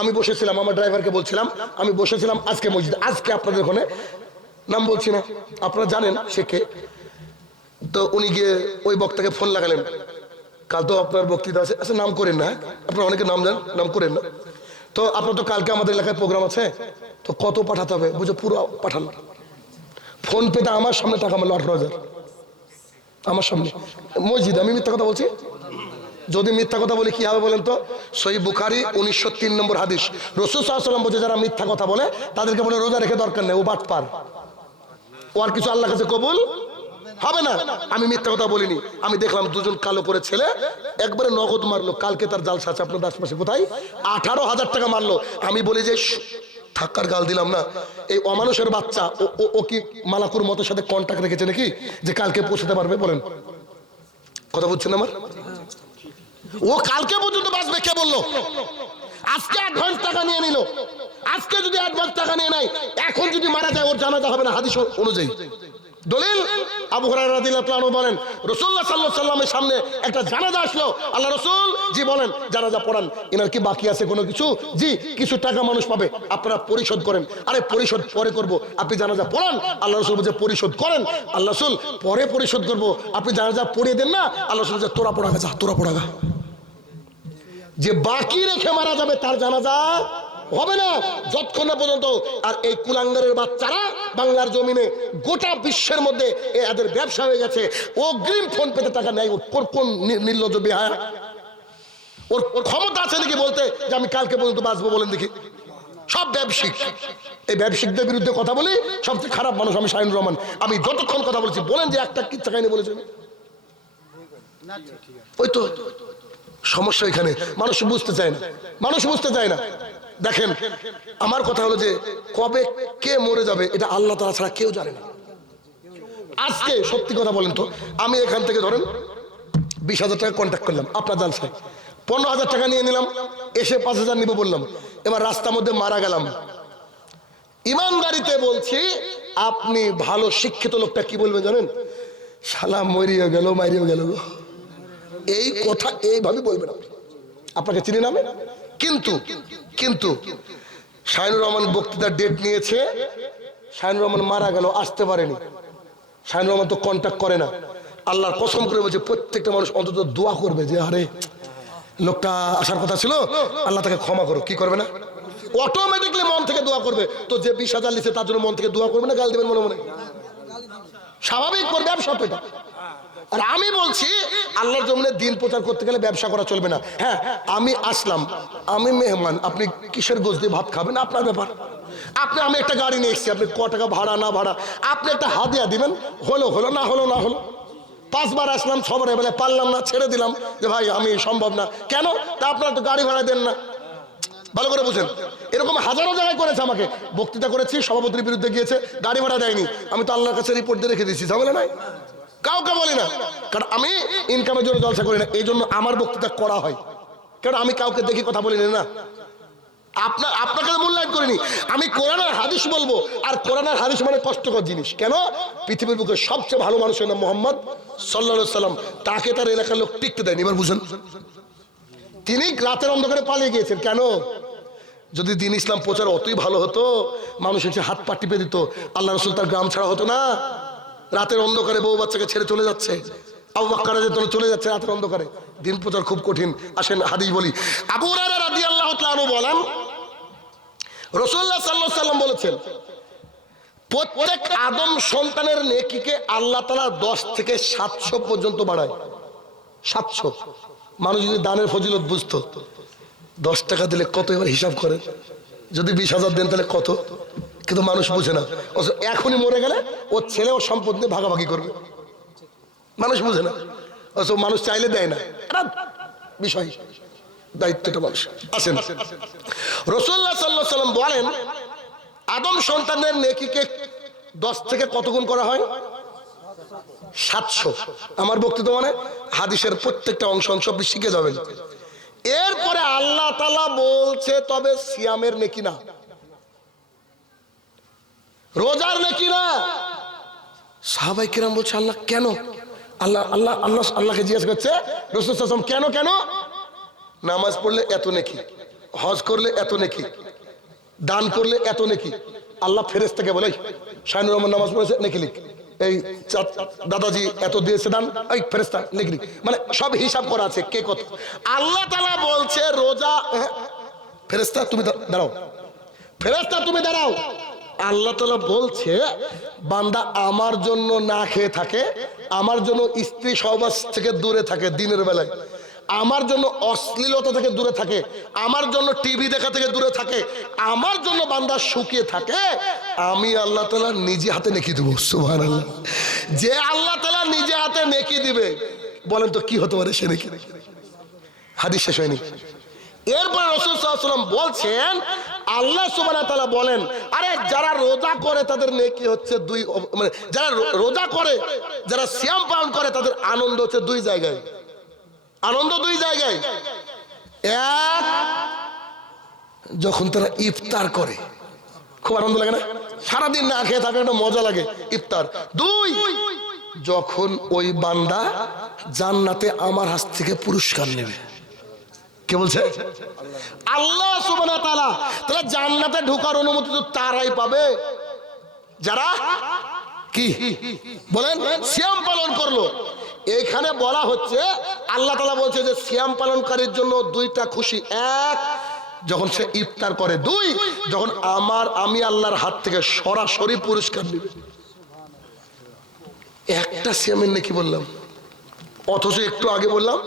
আমি বসেছিলাম, আমার ড্রাইভারকে বলছিলাম, আমি বসেছিলাম আজকে মসজিদে, আজকে আপনাদের ওখানে। নাম বলছি না, আপনারা জানেন সে কে। তো উনি গিয়ে ওই বক্তাকে ফোন লাগালেন। কাল তো আপনার বক্তৃতা আছে। আচ্ছা নাম করেন না হ্যাঁ? আপনার অনেকে নাম জান নাম করেন না। তো আপনার তো কালকে আমাদের এলাকায় প্রোগ্রাম আছে। তো কত পাঠাতে হবে? বুঝো, পুরো পাঠান। ফোন পেতে আমার সামনে টাকা মারলো আঠারো হাজার। আমার সামনে। মসজিদ, আমি মিথ্যা কথা বলছি? যদি মিথ্যা কথা বলি, কি হবে বলেন তো? সই বুখারি, উনিশশো তিন নম্বর হাদিস। রসুল সাল্লাম বলছে, যারা মিথ্যা কথা বলে, তাদেরকে বলে, রোজা রেখে দরকার নেই, ও বাট পার। ও আর কিছু আল্লাহ কাছে কবুল হবে না? আমি মিথ্যা কথা বলিনি। আমি দেখলাম দুজন কালো করে ছেলে, একবারে নগদ মারলো। কালকে তার জালসা আছে, আপনার আশপাশে কোথায়? আঠারো হাজার টাকা মারলো। আমি বলি যে থাক্কার গাল দিলাম না। এই অমানুষের বাচ্চা, ও কি মালাকুর মতের সাথে কন্ট্যাক্ট রেখেছে নাকি? যে কালকে পৌঁছাতে পারবে, বলেন। কথা বুঝছেন আমার? ও কালকে পর্যন্ত বাঁচবে, কে বলল? আজকে অ্যাডভান্স টাকা নিয়ে নিল। আজকে যদি অ্যাডভান্স টাকা নিয়ে নেয়, এখন যদি মারা যায়, ওর জানাজা হবে না, হাদিস অনুযায়ী। দলিল? আবু বলেন সাল্লাল্লাহু সাল্লামের সামনে একটা জানাজা আসলো। আল্লাহ রাসূল, জি বলেন, জানাজা পড়ান। এনার কি বাকি আছে কোনো কিছু? জি, কিছু টাকা মানুষ পাবে। আপনারা পরিশোধ করেন। আরে, পরিশোধ পরে করব। আপনি জানাজা পড়ান আল্লাহ রসুল বলছে পরিশোধ করেন। আল্লাহ রাসূল, পরে পরিশোধ করব। আপনি জানাজা পড়িয়ে দেন না আল্লাহ রাসূল বলছে, তোরা পড়াগা, যা, তোরা পড়াগা। যে বাকি রেখে মারা যাবে তার জানাজা হবে না যতক্ষণ না পর্যন্ত আর এই কুলাঙ্গারের বাচ্চারা বাংলার জমিনে গোটা বিশ্বের মধ্যে এদের ব্যবসা হয়ে গেছে, অগ্রিম ফোন পেতে টাকা নেয়, ওর কোন- কোন নি- নির্লজ্জ বিহার ওর ক্ষমতা আছে নাকি বলতে? যে আমি কালকে পর্যন্ত বাঁচবো বলেন দেখি। সব ব্যবসায়িক। এই ব্যবসায়িকদের বিরুদ্ধে কথা বলি, সবচেয়ে খারাপ মানুষ আমি শাহিনুর রহমান। আমি যতক্ষণ কথা বলছি, বলেন যে একটা কিচ্ছা কাহিনী বলেছেন। ওই তো। সমস্যা এখানে। মানুষ বুঝতে চায় না। মানুষ বুঝতে চায় না। দেখেন, আমার কথা হলো যে কবে কে মরে যাবে, এটা আল্লাহ তালা ছাড়া কেউ জানে না। আজকে সত্যি কথা বলেন তো, আমি এখান থেকে ধরেন বিশ হাজার টাকা কন্ট্যাক্ট করলাম আপনার জালসায় পনেরো হাজার টাকা নিয়ে নিলাম, এসে পাঁচ হাজার নিবো বললাম। এবার রাস্তার মধ্যে মারা গেলাম। ইমানদারিতে বলছি, আপনি ভালো শিক্ষিত লোকটা কি বলবেন জানেন? শালা মরিয়ে গেল, মারিয়ে গেল। এই কথা এইভাবে বলবেন আপনি। আপনাকে চিনি নামে কিন্তু কিন্তু শাহিনুর রহমান বক্তৃতার ডেট নিয়েছে, শাহিনুর রহমান মারা গেল, আসতে পারেনি। শাহিনুর রহমান তো কন্ট্যাক্ট করে না। আল্লাহর কসম করে বলছে, প্রত্যেকটা মানুষ অন্তত দোয়া করবে যে, আরে, লোকটা আসার কথা ছিল, আল্লাহ তাকে ক্ষমা করো কি করবে না? অটোমেটিকলি মন থেকে দোয়া করবে। তো যে বিশ হাজার লিখছে তার জন্য মন থেকে দোয়া করবে না? গাল দেবেন মনে মনে? স্বাভাবিক করবে, ব্যবসা তো এটা। আর আমি বলছি, আল্লাহর জমিনে দিন প্রচার করতে গেলে ব্যবসা করা চলবে না। হ্যাঁ আমি আসলাম, আমি মেহমান, আপনি কিসের গোছ দিয়ে ভাত খাবেন? আপনার ব্যাপার। আপনি, আমি একটা গাড়ি নিয়ে এসেছি, আপনি ক টাকা ভাড়া, না ভাড়া? আপনি একটা হাদিয়া দিবেন, হলো হলো, না হলো না হলো। পাঁচবার আসলাম ছবার এবেলে পারলাম না, ছেড়ে দিলাম যে, ভাই, আমি সম্ভব না। কেন? তা আপনার তো গাড়ি ভাড়া দেন না। ভালো করে বুঝেন। এরকম হাজারো জায়গায় করেছে আমাকে। বক্তৃতা করেছি, সভাপতির বিরুদ্ধে গিয়েছে, গাড়ি ভাড়া দেয়নি। আমি তো আল্লাহর কাছে রিপোর্ট দিয়ে রেখে দিয়েছি, ঝামেলা নাই। কাউকে বলি না। কারণ আমি ইনকামের জন্য জলসা করি না। এই জন্য আমার বক্তৃতা করা হয়। কারণ আমি কাউকে দেখি কথা বলি না। আপনার আপনাকে মূল্যায়ন করিনি। আমি কোরআনের হাদিস বলব। আর কোরআনের হাদিস মানে কষ্টকর জিনিস। কেন? পৃথিবীর বুকে সবচেয়ে ভালো মানুষের নাম মোহাম্মদ সাল্লা সাল্লাম তাকে তার এলাকার লোক টিকতে দেয়নি। এবার বুঝেন। তিনি রাতের অন্ধকারে পালিয়ে গিয়েছেন। কেন? যদি দিন ইসলাম প্রচার অতই ভালো হতো, মানুষ এসে হাত পা টিপে দিত। আল্লাহ রসুল তার গ্রাম ছাড়া হতো না। রাতের অন্ধকারে বউ বাচ্চাকে ছেড়ে চলে যাচ্ছে। আবু বাক্কারা চলে যাচ্ছে রাতের অন্ধকারে। দিন প্রচার খুব কঠিন। আসেন হাদিস বলি। আবু তাআলা আনহু বলেন রসুল্লাহ সাল্লাল্লাহু সাল্লাম বলেছেন, প্রত্যেক আদম সন্তানের নেকিকে আল্লাহ তাআলা দশ থেকে সাতশো পর্যন্ত বাড়ায়। সাতশো। মানুষ যদি দানের ফজিলত বুঝতো, দশ টাকা দিলে কত এবার হিসাব করে? যদি বিশ হাজার দেন তাহলে কত? কিন্তু মানুষ বুঝে না। এখনই মরে গেলে ওর ছেলে ওর সম্পদ নিয়ে ভাগাভাগি করবে। মানুষ বুঝে না। অথচ মানুষ চাইলে দেয় না। বিষয়। দায়িত্বটা মানুষ আসেন। রসুল্লাহ সাল্লাহ সাল্লাম বলেন, আদম সন্তানের নেকিকে দশ থেকে কত গুণ করা হয়? সাতশো। আমার বক্তৃতা মানে হাদিসের প্রত্যেকটা অংশ অংশ শিখে যাবেন। এরপরে আল্লাহ বলছে, তবে সিয়ামের নেকি না। রোজার নাকি না? সাহাবাই কিরাম বলছে আল্লাহ কেন? আল্লাহ আল্লাহ আল্লাহ আল্লাহকে জিজ্ঞেস করছে রসুল কেন কেন? নামাজ পড়লে এত নেকি হজ করলে এত নেকি দান করলে এত নেকি। আল্লাহ ফেরেস থেকে বলে শাহিনুর রহমান নামাজ পড়েছে নেকি লিখ। এই দাদাজি এত দিয়েছে দান এই ফেরেস্তা নেকি মানে সব হিসাব করা আছে কে কত। আল্লাহ তালা বলছে রোজা হ্যাঁ, ফেরেস্তা তুমি দাঁড়াও। ফেরেস্তা তুমি দাঁড়াও। আল্লাহ তালা বলছে, বান্দা আমার জন্য না খেয়ে থাকে, আমার জন্য স্ত্রী সহবাস থেকে দূরে থাকে দিনের বেলায়। আমার জন্য অশ্লীলতা থেকে দূরে থাকে, আমার জন্য টিভি দেখা থেকে দূরে থাকে, আমার জন্য বান্দা শুকিয়ে থাকে, আমি আল্লাহ তালা নিজে হাতে নেকি দেবো সুহান আল্লাহ যে আল্লাহ তালা নিজে হাতে নেকি দিবে, বলেন তো কি হতে পারে সে নেকি? হাদিস শেষ হয়নি। এরপরে রসুল সাল্লাম বলছেন, আল্লাহ তাআলা বলেন, আরে যারা রোজা করে তাদের নেকি হচ্ছে দুই মানে যারা রোজা করে, যারা শ্যাম পালন করে তাদের আনন্দ হচ্ছে দুই জায়গায়। আনন্দ দুই জায়গায়। এক, যখন তারা ইফতার করে, খুব আনন্দ লাগে না? সারাদিন না খেয়ে থাকে একটা মজা লাগে ইফতার। দুই, যখন ওই বান্দা জান্নাতে আমার হাত থেকে পুরস্কার নেবে। কে বলছে? আল্লাহ সুবহানাহু ওয়া তাআলা, তাহলে জান্নাতে ঢোকার অনুমতি তো তারাই পাবে। যারা কি? বলেন, সিয়াম পালন করল। এখানে বলা হচ্ছে, আল্লাহ তালা বলছে যে সিয়াম পালনকারীর জন্য দুইটা খুশি। এক, যখন সে ইফতার করে। দুই, যখন আমার, আমি আল্লাহর হাত থেকে সরাসরি পুরস্কার নেবে। একটা সিয়ামের নাকি বললাম। অথচ একটু আগে বললাম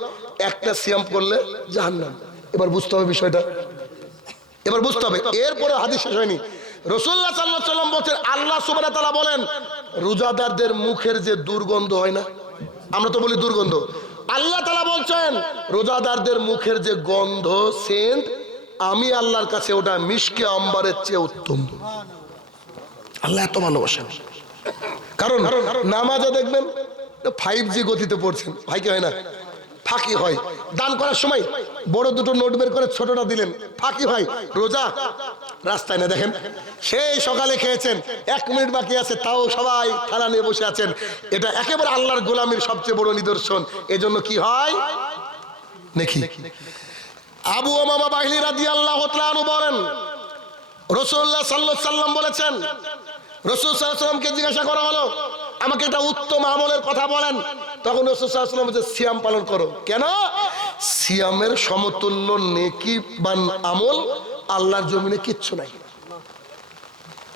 একটা সিয়াম করলে জাহান্নাম। এবার বুঝতে হবে বিষয়টা। এবার বুঝতে হবে। এরপরে হাদিস শেষ হয়নি। রসুল্লাহ সাল্লাহ সাল্লাম বলছেন আল্লাহ সুবাহ তালা বলেন রোজাদারদের মুখের যে দুর্গন্ধ হয় না আমরা তো বলি দুর্গন্ধ। আল্লাহ তালা বলছেন রোজাদারদের মুখের যে গন্ধ সেন্ট আমি আল্লাহর কাছে ওটা মিশকে আম্বারের চেয়ে উত্তম। আল্লাহ এত ভালোবাসেন। কারণ নামাজে দেখবেন ফাইভ জি গতিতে পড়ছেন। ভাই কি হয় না? ফাঁকি হয়। দান করার সময় বড় দুটো নোট বের করে ছোটটা দিলেন। ফাঁকি হয়। রোজা? রাস্তায় না দেখেন। সেই সকালে খেয়েছেন। এক মিনিট বাকি আছে। তাও সবাই থালা নিয়ে বসে আছেন। এটা একেবারে আল্লাহর গোলামির সবচেয়ে বড় নিদর্শন। এজন্য কি হয়? নাকি? আবু ওমামা বাহিনী রাদি আল্লাহ বলেন রসুল্লাহ সাল্লাহ সাল্লাম বলেছেন, রসুল সাল্লামকে জিজ্ঞাসা করা হলো, আমাকে এটা উত্তম আমলের কথা বলেন। তখন রসুল সাল্লাম বলছে, সিয়াম পালন করো। কেন? সিয়ামের সমতুল্য নেকি বা আমল আল্লাহর জমিনে কিচ্ছু নাই।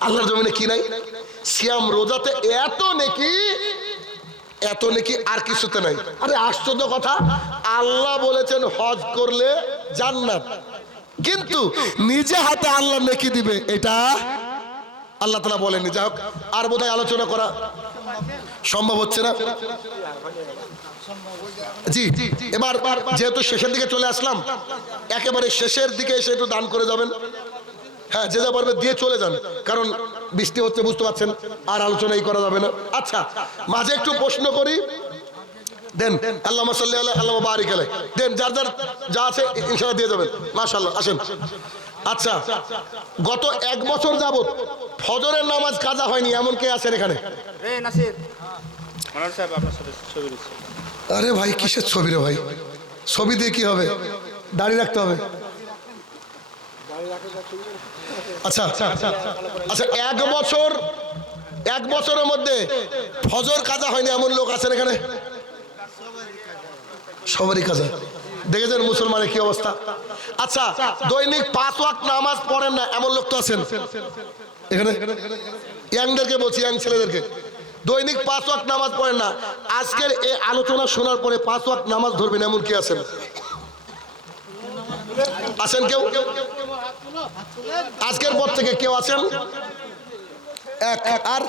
আল্লাহর জমিনে কি নাই? সিয়াম রোজাতে এত নেকি, এত নাকি আর কিছুতে নাই। আরে আশ্চর্য কথা, আল্লাহ বলেছেন, হজ করলে জান্নাত। কিন্তু নিজে হাতে আল্লাহ নেকি দিবে, এটা আল্লাহ তালা বলেনি যাই হোক, আর বোধহয় আলোচনা করা সম্ভব হচ্ছে না। জি এবার যেহেতু শেষের দিকে চলে আসলাম, একেবারে শেষের দিকে এসে একটু দান করে যাবেন। হ্যাঁ যে যা পারবে দিয়ে চলে যান। কারণ বৃষ্টি হচ্ছে, বুঝতে পারছেন, আর আলোচনাই করা যাবে না। আচ্ছা মাঝে একটু প্রশ্ন করি। দেন আল্লাহ সাল্লি আল্লাহ আল্লাহ বারিক আলাই দেন, যার যার যা আছে, ইনশাআল্লাহ দিয়ে যাবেন। মাশাআল্লাহ, আসেন। আচ্ছা গত এক বছর যাবত ফজরের নামাজ কাজা হয়নি, এমন কে আছেন এখানে? আরে ভাই, কিসের ছবি রে ভাই? ছবি দিয়ে কি হবে? দাঁড়িয়ে রাখতে হবে। আচ্ছা আচ্ছা এক বছর, এক বছরের মধ্যে ফজর কাজা হয়নি এমন লোক আছেন এখানে? সবারই কাজা। দেখেছেন মুসলমানের কি অবস্থা? আচ্ছা দৈনিক পাঁচ ওয়াক্ত নামাজ পড়েন না, এমন লোক তো আছেন। এখানে? ইয়াংদেরকে বলছি, ইয়াং ছেলেদেরকে। দৈনিক পাঁচ ওয়াক্ত নামাজ পড়েন না। আজকের এই আলোচনা শোনার পরে পাঁচ ওয়াক্ত নামাজ ধরবেন, এমন কি আছেন? আছেন কেউ? আজকের পর থেকে কেউ আছেন? এক, আর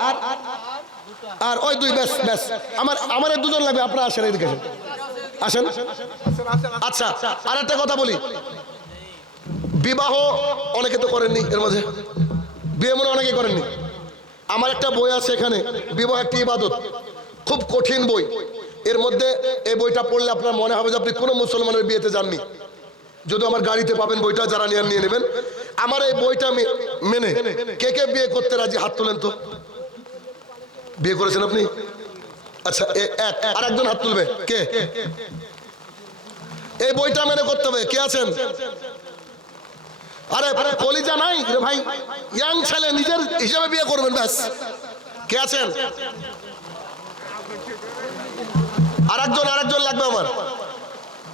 আর, ওই দুই, ব্যাস ব্যাস। আমার আমার দুজন লাগবে, আপনারা আসেন এদিকে আসেন। আসেন? আচ্ছা আর একটা কথা বলি। বিবাহ অনেকে তো করেননি এর মাঝে। বিয়ে মনে অনেকে করেননি। আমার একটা বই আছে এখানে, বিবাহ একটি ইবাদত। খুব কঠিন বই। এর মধ্যে এই বইটা পড়লে আপনার মনে হবে যে আপনি কোনো মুসলমানের বিয়েতে যাননি। যদি আমার গাড়িতে পাবেন বইটা, যারা নিয়ে নিয়ে নেবেন। আমার এই বইটা মেনে। কে কে বিয়ে করতে রাজি? হাত তোলেন তো। বিয়ে করেছেন আপনি? আচ্ছা আর একজন হাত তুলবে। কে? এই বইটা মেনে করতে হবে। কে আছেন? আরে কলিজা নাই রে ভাই। ইয়াং ছেলে নিজের হিসাবে বিয়ে করবেন, ব্যাস। কে আছেন? আরেকজন আরেকজন লাগবে আমার।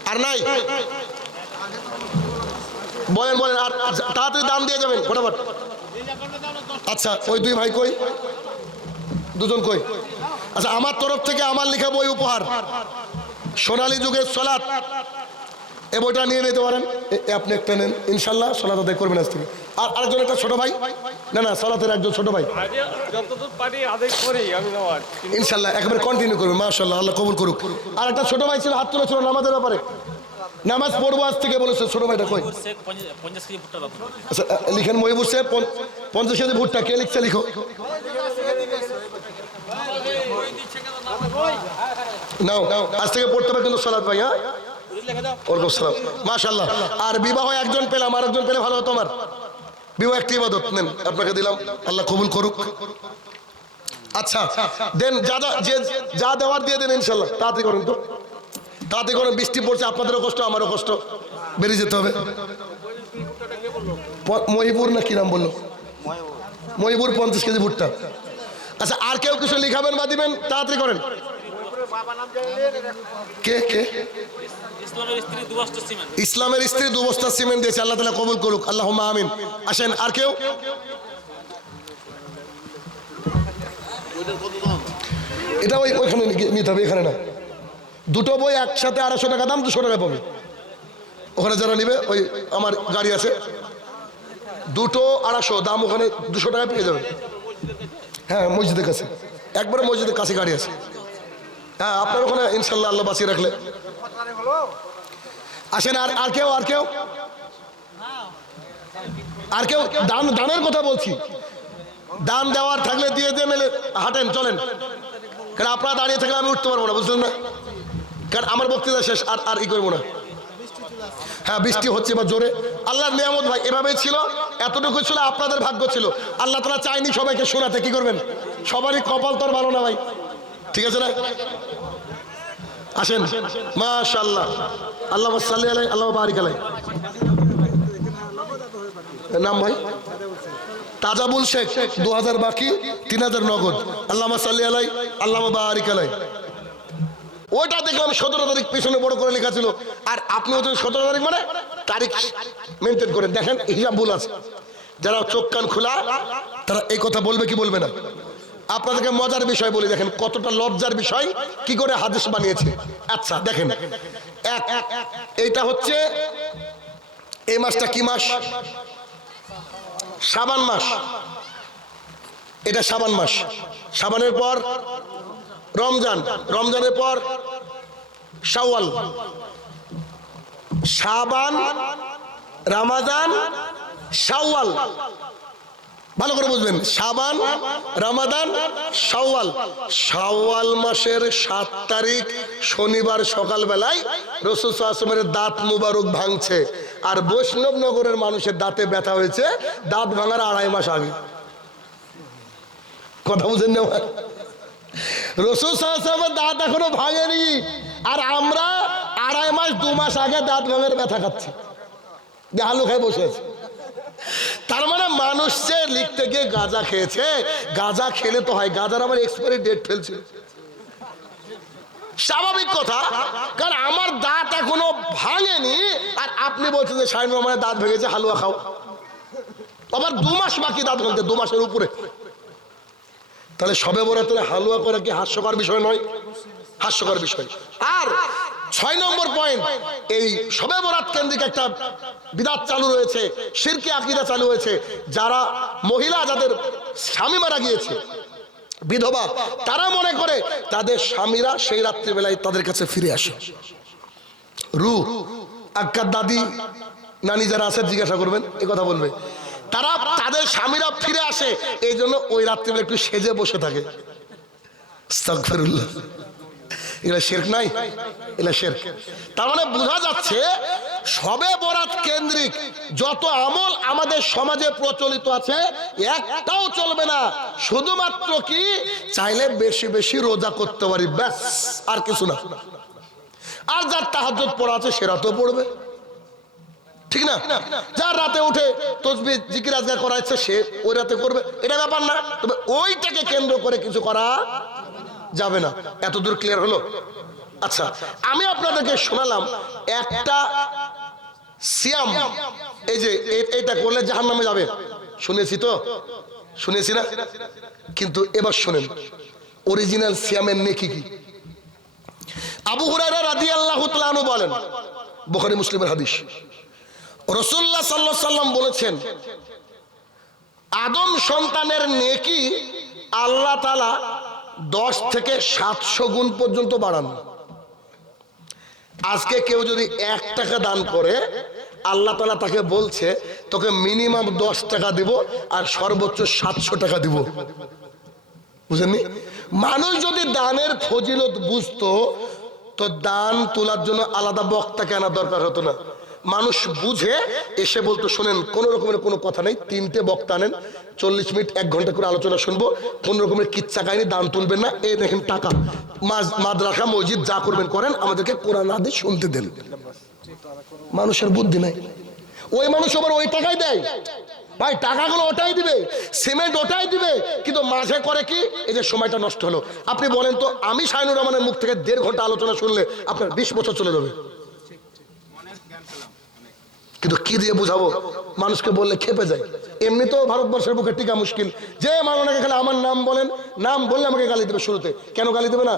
আর নাই? বলেন বলেন, আর তাড়াতাড়ি দাম দিয়ে যাবেন, ফটাফট। আচ্ছা ওই দুই ভাই কই? দুজন কই? আচ্ছা আমার তরফ থেকে আমার লেখা বই উপহার। সোনালী যুগের সলাৎ এ বইটা নিয়ে নিতে পারেন। আপনি একটা নেন। ইনশাল্লাহ সলাৎ আদায় করবেন আজ থেকে। আর আরেকজন একটা ছোট ভাই। না না সলাতের একজন ছোট ভাই। ইনশাল্লাহ একেবারে কন্টিনিউ করবেন মাশাল্লাহ আল্লাহ কবুল করুক। আর একটা ছোট ভাই ছিল হাত তুলেছিল নামাজের ব্যাপারে। নামাজ পড়ব আজ থেকে বলেছে ছোট ভাইটা কই? আচ্ছা লিখেন মহিবুর সাহেব পঞ্চ- পঞ্চাশ কেজি ভুট্টা কে লিখছে লিখো। নাও আজ থেকে পড়তে হবে কিন্তু সালাদ ভাই হ্যাঁ? ওরকম সালাম মাশাল্লাহ আর বিবাহ একজন পেলাম আর একজন পেলে ভালো হতো আমার। বিবাহ একটি ইবাদত, নেন, আপনাকে দিলাম। আল্লাহ কবুল করুক। আচ্ছা দেন, যা যা যে যা দেওয়ার দিয়ে দেন ইনশাল্লাহ তাড়াতাড়ি করুন তো। তাড়াতাড়ি করুন, বৃষ্টি পড়ছে, আপনাদেরও কষ্ট, আমারও কষ্ট। বেরিয়ে যেতে হবে। মহিপুর না কি নাম বলল? মহিপুর পঞ্চাশ কেজি ভুট্টা। আচ্ছা আর কেউ কিছু লিখাবেন বা দিবেন? তাড়াতাড়ি করেন। কে কে? ইসলামের স্ত্রী দু বস্তা সিমেন্ট দিয়েছে আল্লাহ তালা কবুল করুক। আল্লাহ আমিন। আসেন আর কেউ? এটা ওই ওইখানে নিতে হবে এখানে না। দুটো বই একসাথে আড়াইশো টাকা দাম দুশো টাকা পাবে। ওখানে যারা নিবে ওই আমার গাড়ি আছে। দুটো আড়াইশো দাম ওখানে দুশো টাকা পেয়ে যাবে হ্যাঁ মসজিদের কাছে। একবারে মসজিদের কাছে গাড়ি আছে। হ্যাঁ আপনার ওখানে ইনশাল্লাহ আল্লাহ বাঁচিয়ে রাখলে। আসেন, আর আর কেউ আর কেউ? আর কেউ? দান দানের কথা বলছি। দান দেওয়ার থাকলে দিয়ে দিয়ে মেলে হাঁটেন, চলেন। কারণ আপনারা দাঁড়িয়ে থাকলে আমি উঠতে পারব না, বুঝলেন না? কারণ আমার বক্তৃতা শেষ, আর আর ই করব না। হ্যাঁ বৃষ্টি হচ্ছে বা জোরে। আল্লাহর নিয়ামত ভাই, এভাবেই ছিল, এতটুকু ছিল, আপনাদের ভাগ্য ছিল। আল্লাহ তালা চাইনি সবাইকে শোনাতে, কি করবেন? সবারই কপাল তোর ভালো না ভাই। ঠিক আছে না? আসেন। মাশাল্লাহ আল্লাহ সাল্লি আলাই আল্লাহ বারিক আলাই নাম ভাই? তাজাবুল শেখ দু হাজার বাকি তিন হাজার নগদ। আল্লাহ সাল্লি আলাই আল্লাহ বারিক আলাই ওটা দেখলাম সতেরো তারিখ পেছনে বড় করে লেখা ছিল। আর আপনি হচ্ছেন সতেরো তারিখ মানে তারিখ মেনটেন করে দেখেন হিসাব ভুল আছে। যারা চোখ কান খোলা, তারা এই কথা বলবে কি বলবে না? আপনাদেরকে মজার বিষয় বলি, দেখেন কতটা লজ্জার বিষয়, কি করে হাদিস বানিয়েছে। আচ্ছা দেখেন এইটা হচ্ছে এই মাসটা কি মাস? সাবান মাস। এটা সাবান মাস। সাবানের পর রমজান। রমজানের পর শাওয়াল। সাবান রামাজান, শাওয়াল। ভালো করে বুঝবেন। শাবান, রামাদান, শাওয়াল। শাওয়াল মাসের সাত তারিখ শনিবার সকালবেলায় আসমের দাঁত মুবারক ভাঙছে। আর বৈষ্ণব নগরের মানুষের দাঁতে ব্যথা হয়েছে। দাঁত ভাঙার আড়াই মাস আগে। কথা বুঝেন না? রসুল সাহেবের দাঁত এখনও ভাঙেনি। আর আমরা আড়াই মাস, দু মাস আগে দাঁত ভাঙের ব্যথা খাচ্ছি। যে আলু খাই বসে আছে। তার মানে মানুষ যে লিখতে গিয়ে গাঁজা খেয়েছে। গাঁজা খেলে তো হয়, গাঁজার আবার এক্সপায়ারি ডেট ফেলছিল। স্বাভাবিক কথা, কারণ আমার দাঁত এখনও ভাঙেনি, আর আপনি বলছেন যে শাহিন রহমানের দাঁত ভেঙেছে, হালুয়া খাও। আবার দু মাস বাকি দাঁত ভাঙতে দু মাসের উপরে। তাহলে সবে বরাতের হালুয়া করা কি হাস্যকর বিষয় নয়? হাস্যকর বিষয়। আর ছয় নম্বর পয়েন্ট এই সবে বরাত কেন্দ্রিক একটা বিদাত চালু রয়েছে, শিরকে আকিদা চালু হয়েছে। যারা মহিলা যাদের স্বামী মারা গিয়েছে, বিধবা, তারা মনে করে তাদের স্বামীরা সেই রাত্রিবেলায় তাদের কাছে ফিরে আসে। রু আক্কার দাদি, নানি যারা আছে, জিজ্ঞাসা করবেন, এ কথা বলবে। তারা তাদের স্বামীরা ফিরে আসে, এই জন্য ওই রাত্রিবেলা একটু সেজে বসে থাকে। এগুলা শেরক নাই? এগুলা শেরক। তার মানে বোঝা যাচ্ছে সবে বরাত কেন্দ্রিক যত আমল আমাদের সমাজে প্রচলিত আছে, একটাও চলবে না। শুধুমাত্র কি? চাইলে বেশি বেশি রোজা করতে পারি, ব্যাস, আর কিছু না। আর যার তাহাজ্জুদ পড়া আছে সেরা তো পড়বে। ঠিক না? যার রাতে উঠে তসবি আজগার করা ইচ্ছে, সে ওই রাতে করবে। এটা ব্যাপার না। তবে ওইটাকে কেন্দ্র করে কিছু করা যাবে না। এত দূর ক্লিয়ার হলো? আচ্ছা আমি আপনাদেরকে শোনালাম একটা সিয়াম। এই যে এটা করলে জাহান নামে যাবে। শুনেছি তো? শুনেছি না? কিন্তু এবার শুনেন অরিজিনাল সিয়ামের নেকি কি? আবু হুরায়রা রাদিয়াল্লাহু তাআলা আনহু বলেন, বুখারী মুসলিমের হাদিস, রাসূলুল্লাহ সাল্লাল্লাহু আলাইহি সাল্লাম বলেছেন, আদম সন্তানের নেকি আল্লাহ তাআলা 10 থেকে 700 গুণ পর্যন্ত বাড়ান। আজকে কেউ যদি এক টাকা দান করে, আল্লাহ তালা তাকে বলছে, তোকে মিনিমাম দশ টাকা দিব আর সর্বোচ্চ সাতশো টাকা দিব। বুঝেননি? মানুষ যদি দানের ফজিলত বুঝতো, তো দান তোলার জন্য আলাদা বক্তা কেনার দরকার হতো না। মানুষ বুঝে এসে বলতো, শোনেন, কোনো রকমের কোনো কথা নেই, তিনটে বক্তা নেন চল্লিশ মিনিট, এক ঘণ্টা করে আলোচনা শুনব, কোন রকমের কিচ্ছা কাহিনী, দান তুলবেন না এ দেখেন টাকা মাদ্রাসা, মসজিদ, যা করবেন করেন, আমাদেরকে কোরআন আদি শুনতে দেন। মানুষের বুদ্ধি নাই। ওই মানুষ আবার ওই টাকাই দেয়। ভাই, টাকাগুলো ওটাই দিবে, সিমেন্ট ওটাই দিবে, কিন্তু মাঝে করে কি, এই যে সময়টা নষ্ট হলো। আপনি বলেন তো, আমি শাহিনুর রহমানের মুখ থেকে দেড় ঘণ্টা আলোচনা শুনলে আপনার বিশ বছর চলে যাবে। কিন্তু কি দিয়ে বুঝাবো? মানুষকে বললে খেপে যায়। এমনি তো ভারতবর্ষের বুকে টিকা মুশকিল। যে মাননাকে খালি আমার নাম বলেন, নাম বললে আমাকে গালি দেবে শুরুতে। কেন গালি দেবে না?